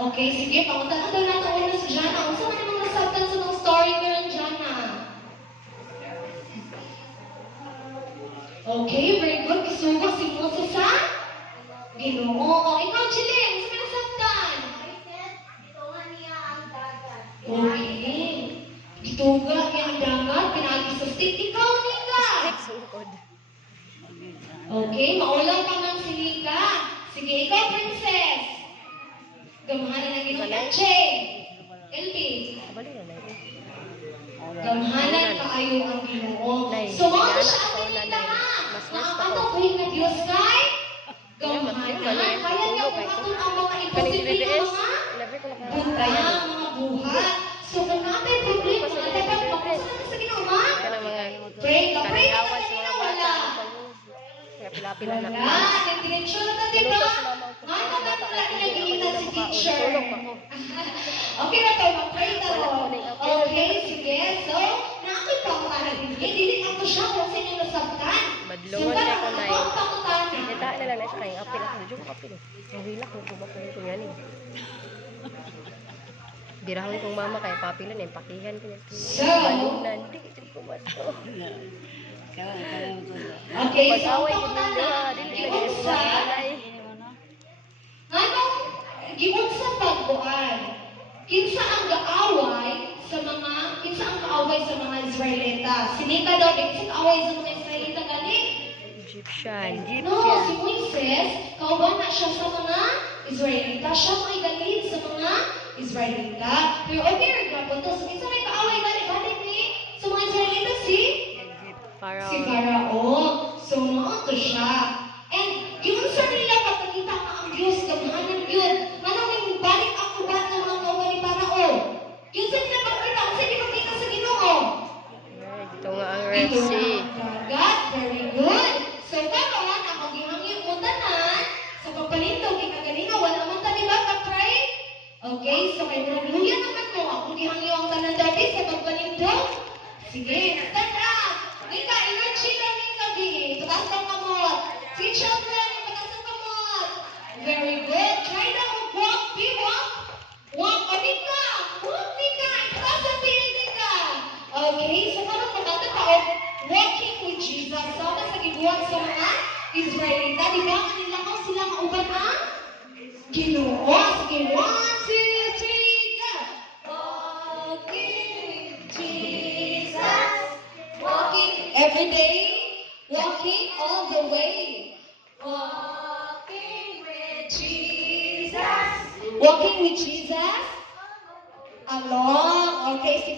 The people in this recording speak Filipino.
Okay, sige, pangunta na daw natin una sa Jana. Ano sa mga mga nasabtan sa mga story ko ng Jana? Okay, very good. Isugo si Moses sa Ginoo. O, ikaw, Jilin, sa mga nasabtan? Okay. Gituga niya ang dagat, pinagi sa stick. Ikaw, Nika. Okay, maulang pa man si Nika. Sige, ikaw, Princess. Gamahanan ng Ginoo. Che. LP. Gamahanan kaayo ang Ginoo. So, mga to siya ang Nika ha. Nakakato ko yung Diyos kay gamahanan. Kaya niya kumatun ang mga imposible ng mga butang, mga buhat. So, kung natin problema, dapat makusanan sa Ginoo, ma? Pray ka na wala. Pila-pila na. Wala, nag-diretsyon na natin ba? Ano ba wala nilaginitan si teacher? Okay na tayo, mag-pray na ro. Okay, sige. So, naakoy pa ako din. Dili ako siya kung sa inyo nasabtan. Madlungon na ko na Ang pakutana. Kita na lang na siya kayong apil ako. Diyo ko apil. Mahila ko kung bakit ko yan eh. Birahan kong mama kaya papilan eh. Pakihan ko yan. Balunan. Di ko bato. Okay, so ang pakutana. Giunsa. Anong giunsa pagbuan? Kinsa ang gaaway sa mga Israelita? Sinika daw, kinsa kaaway sa mga Israelita galing? Egyptian. No, si Moises, kauban na siya sa mga Israelita. Siya may galit sa mga Israelita. Pero okay, regrapon to. So, kinsa may kaaway galing ni sa mga Israelita? Si Pharaoh. So, maato siya. And, giunsa nila pagkakita ka ang Diyos, gamahanan yun. Manong balik ako ba ng mga kauban ni Pharaoh? Giunsa nila pagkakita, kasi di makita sa Ginoo. Ito nga ang Red Sea. God, very good. So, karon ako gihangyo mo tanan sa pagpalindog kay kaganina wala man ta di ba ka-pray? Okay, so kay luya naman mo ako gihangyo ang tanan dati sa pagpalindog. Sige, stand up. Nika, energy lang ni kabi. Taas ang kamot. Si children, taas ang kamot. Very good. Try na walk. Be walk. Walk. O, Nika. Walk, Nika. Taas ang tiyan, Nika. Okay, so karon magtatao walking with Jesus. So, sa giguan sa mga Israelita, di ba? Kanila ko sila mauban ang Ginoo. Sige, 1, 2, 3, go! Walking with Jesus. Walking every day. Walking all the way. Walking with Jesus. Walking with Jesus. Along. Okay,